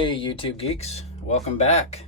Hey YouTube geeks, welcome back.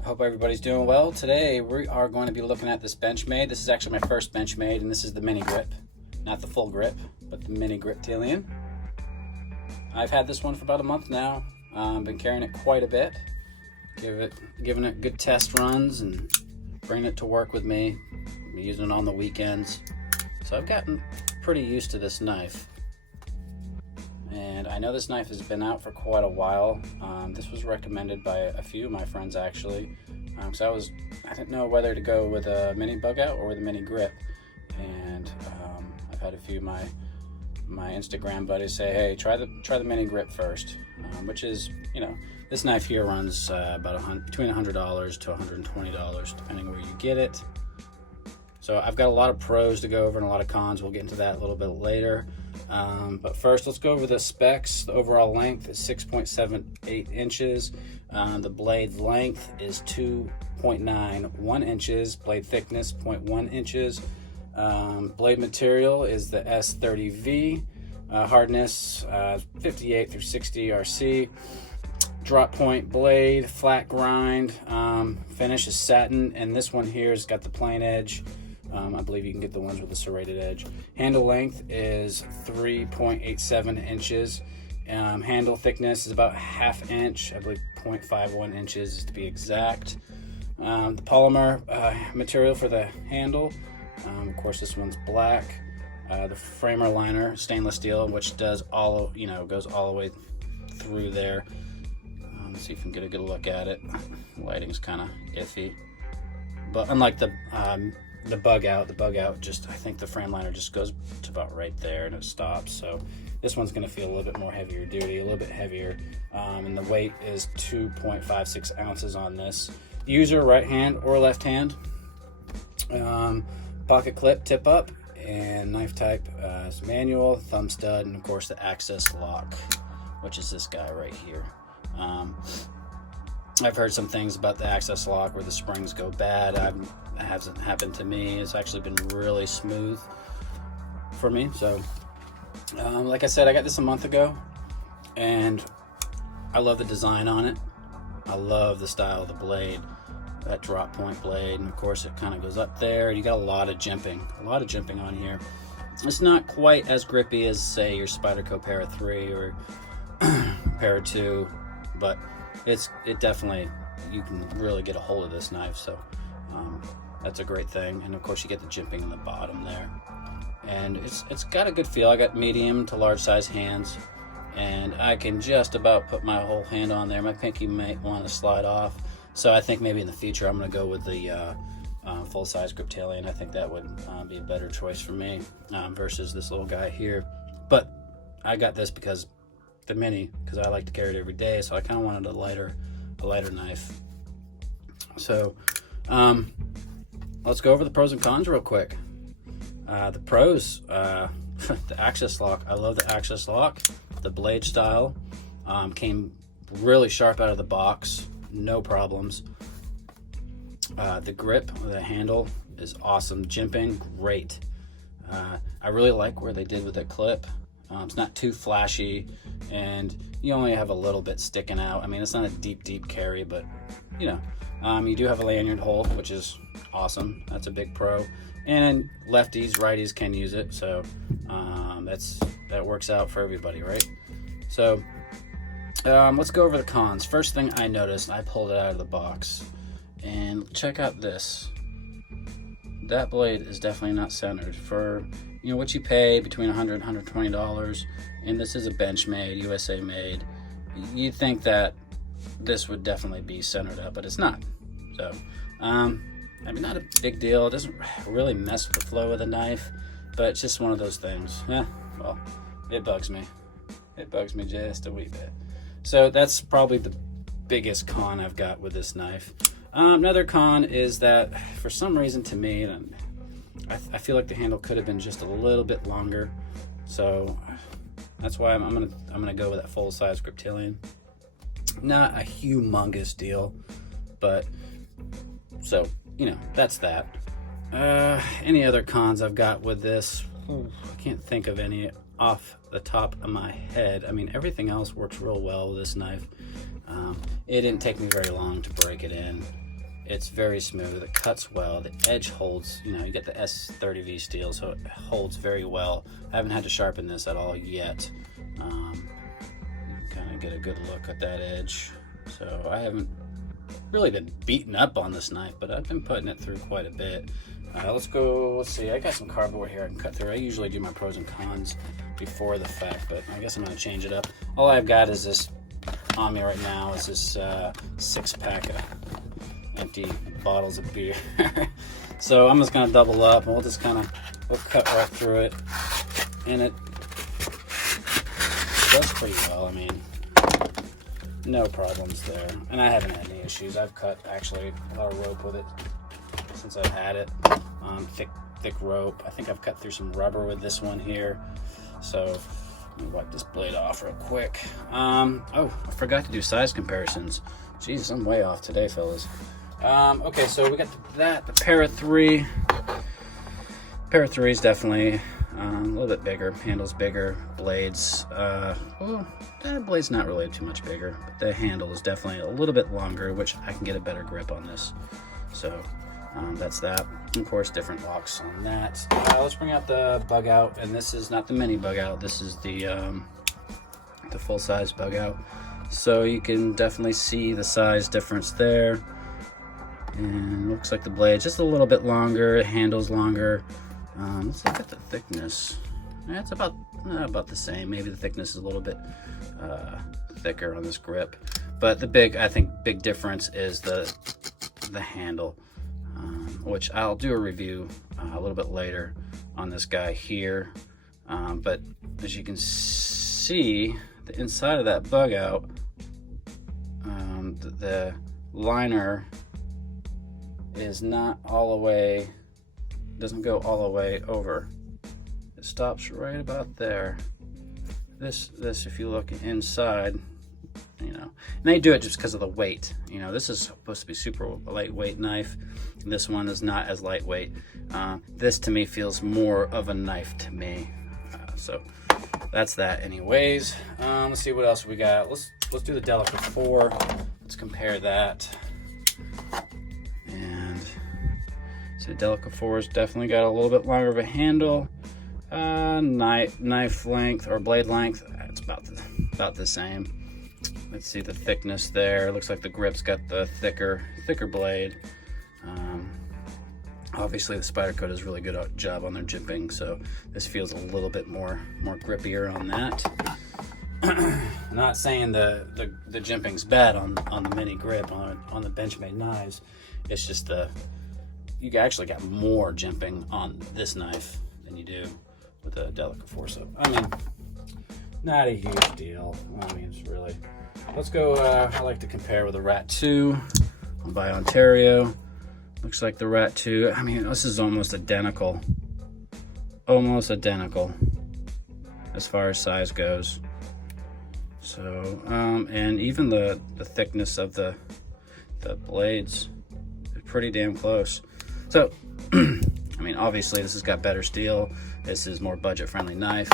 I hope everybody's doing well. Today we are going to be looking at this Benchmade. This is actually my first Benchmade, and this is the Mini Grip. Not the full grip, but the Mini Griptilian. I've had this one for about a month now. Been carrying it quite a bit. Giving it good test runs and bringing it to work with me. I'm using it on the weekends. So I've gotten pretty used to this knife. And I know this knife has been out for quite a while. This was recommended by a few of my friends actually. So I didn't know whether to go with a mini bug out or with a mini grip. And I've had a few of my Instagram buddies say, hey, try the mini grip first, which is, this knife here runs between $100 to $120 depending where you get it. So I've got a lot of pros to go over and a lot of cons. We'll get into that a little bit later. But first, let's go over the specs. The overall length is 6.78 inches. The blade length is 2.91 inches. Blade thickness, 0.1 inches. Blade material is the S30V. Hardness, 58 through 60 RC. Drop point blade, flat grind. Finish is satin, and this one here has got the plain edge. I believe you can get the ones with the serrated edge. Handle length is 3.87 inches. Handle thickness is about ½ inch. I believe 0.51 inches to be exact. The polymer material for the handle, of course, this one's black. The framer liner, stainless steel, which does goes all the way through there. Let's see if we can get a good look at it. Lighting's kind of iffy, but unlike the bug out, I think the frame liner just goes to about right there and it stops. So this one's going to feel a little bit more heavier duty, a little bit heavier, and the weight is 2.56 ounces on this. User right hand or left hand. Pocket clip, tip up, and knife type is manual, thumb stud, and of course the access lock, which is this guy right here. I've heard some things about the access lock where the springs go bad. It hasn't happened to me. It's actually been really smooth for me. So, like I said, I got this a month ago, and I love the design on it. I love the style of the blade, that drop point blade, and of course it kind of goes up there. You got a lot of jimping on here. It's not quite as grippy as, say, your Spyderco Para 3 or Para 2, but it definitely, you can really get a hold of this knife. So that's a great thing. And of course you get the jimping in the bottom there, and it's got a good feel. I got medium to large size hands, and I can just about put my whole hand on there. My pinky might want to slide off, so I think maybe in the future I'm going to go with the full size Griptilian. I think that would be a better choice for me versus this little guy here. But I got this because the mini, because I like to carry it every day, so I kind of wanted a lighter knife. So let's go over the pros and cons real quick. The pros, the access lock. I love the access lock. The blade style came really sharp out of the box, no problems. The grip, the handle is awesome. Jimping, great. I really like where they did with the clip. It's not too flashy, and you only have a little bit sticking out. I mean, it's not a deep carry, but you do have a lanyard hold, which is awesome. That's a big pro. And lefties, righties can use it, so that works out for everybody, right? So let's go over the cons. First thing I noticed, I pulled it out of the box, and check out this. That blade is definitely not centered for what you pay between $100 and $120, and this is a Benchmade, USA made. You'd think that this would definitely be centered up, but it's not. So, I mean, not a big deal. It doesn't really mess with the flow of the knife, but it's just one of those things. Yeah, well, it bugs me. It bugs me just a wee bit. So that's probably the biggest con I've got with this knife. Another con is that for some reason, to me, and I feel like the handle could have been just a little bit longer, so that's why I'm gonna go with that full size Griptilian. Not a humongous deal, but so that's that. Any other cons I've got with this? I can't think of any off the top of my head. I mean, everything else works real well with this knife. It didn't take me very long to break it in. It's very smooth, it cuts well, the edge holds, you know, you get the S30V steel, so it holds very well. I haven't had to sharpen this at all yet. Kind of get a good look at that edge. So I haven't really been beaten up on this knife, but I've been putting it through quite a bit. Let's see, I got some cardboard here I can cut through. I usually do my pros and cons before the fact, but I guess I'm gonna change it up. All I've got is this on me right now, is this 6-pack of empty bottles of beer. So I'm just gonna double up and we'll cut right through it. And it does pretty well. I mean, no problems there. And I haven't had any issues. I've cut actually a lot of rope with it since I've had it. Thick rope. I think I've cut through some rubber with this one here. So let me wipe this blade off real quick. Oh, I forgot to do size comparisons. Jesus, I'm way off today, fellas. Okay, so we got the pair of three. Pair of three is definitely a little bit bigger. Handle's bigger. Blades, well, the blade's not really too much bigger, but the handle is definitely a little bit longer, which I can get a better grip on this. So that's that. Of course, different locks on that. Let's bring out the bug out, and this is not the mini bug out. This is the full-size bug out. So you can definitely see the size difference there. And looks like the blade just a little bit longer, the handle's longer. Let's look at the thickness. Yeah, it's about the same. Maybe the thickness is a little bit thicker on this grip. But the big difference is the handle, which I'll do a review a little bit later on this guy here. But as you can see, the inside of that bug out, the liner is not all the way, doesn't go all the way over. It stops right about there. This if you look inside, you know, and they do it just because of the weight. You know, this is supposed to be super lightweight knife. This one is not as lightweight. This to me feels more of a knife to me. So that's that anyways. Let's see what else we got. Let's do the Delica 4. Let's compare that. And so Delica 4's definitely got a little bit longer of a handle. Knife length or blade length, it's about the same. Let's see the thickness there. It looks like the grip's got the thicker blade. Obviously the Spyderco does a really good job on their jimping, so this feels a little bit more grippier on that. I'm not saying the jimping's bad on the mini grip on the Benchmade knives. It's just you actually got more jimping on this knife than you do with the Delica 4. So I mean, not a huge deal. I mean, it's really. Let's go. I like to compare with the Rat 2 by Ontario. Looks like the Rat 2. I mean, this is almost identical. Almost identical as far as size goes. So, and even the thickness of the blades is pretty damn close. So, I mean, obviously this has got better steel. This is more budget-friendly knife.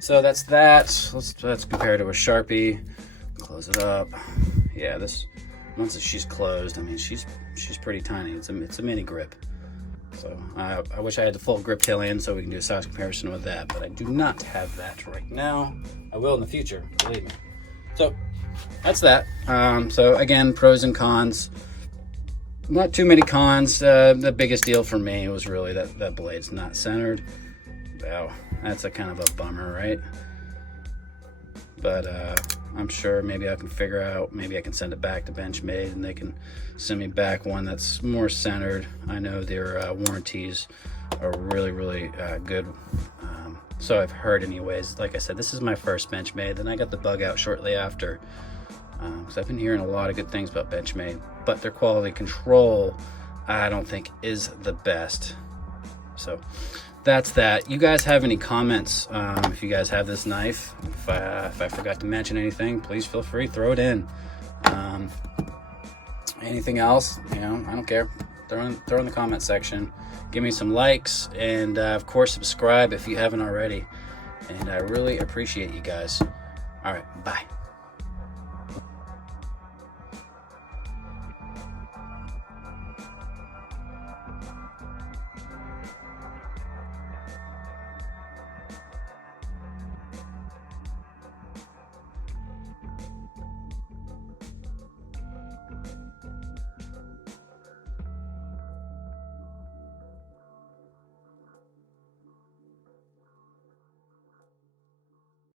So that's that. Let's compare to a Sharpie. Close it up. Yeah, this once she's closed, I mean, she's pretty tiny. It's a mini grip. So I wish I had the full Griptilian so we can do a size comparison with that, but I do not have that right now. I will in the future, believe me. So that's that. So again, pros and cons. Not too many cons. The biggest deal for me was really that blade's not centered. Wow, that's a kind of a bummer, right? But I'm sure maybe I can figure out, maybe I can send it back to Benchmade and they can send me back one that's more centered. I know their warranties are really, really good. So I've heard anyways. Like I said, this is my first Benchmade. Then I got the bug out shortly after. Because I've been hearing a lot of good things about Benchmade, but their quality control, I don't think is the best. So that's that. You guys have any comments? If you guys have this knife, if I forgot to mention anything, please feel free, throw it in. Anything else, you know, I don't care. throw in the comment section. Give me some likes, and of course subscribe if you haven't already. And I really appreciate you guys. All right, bye.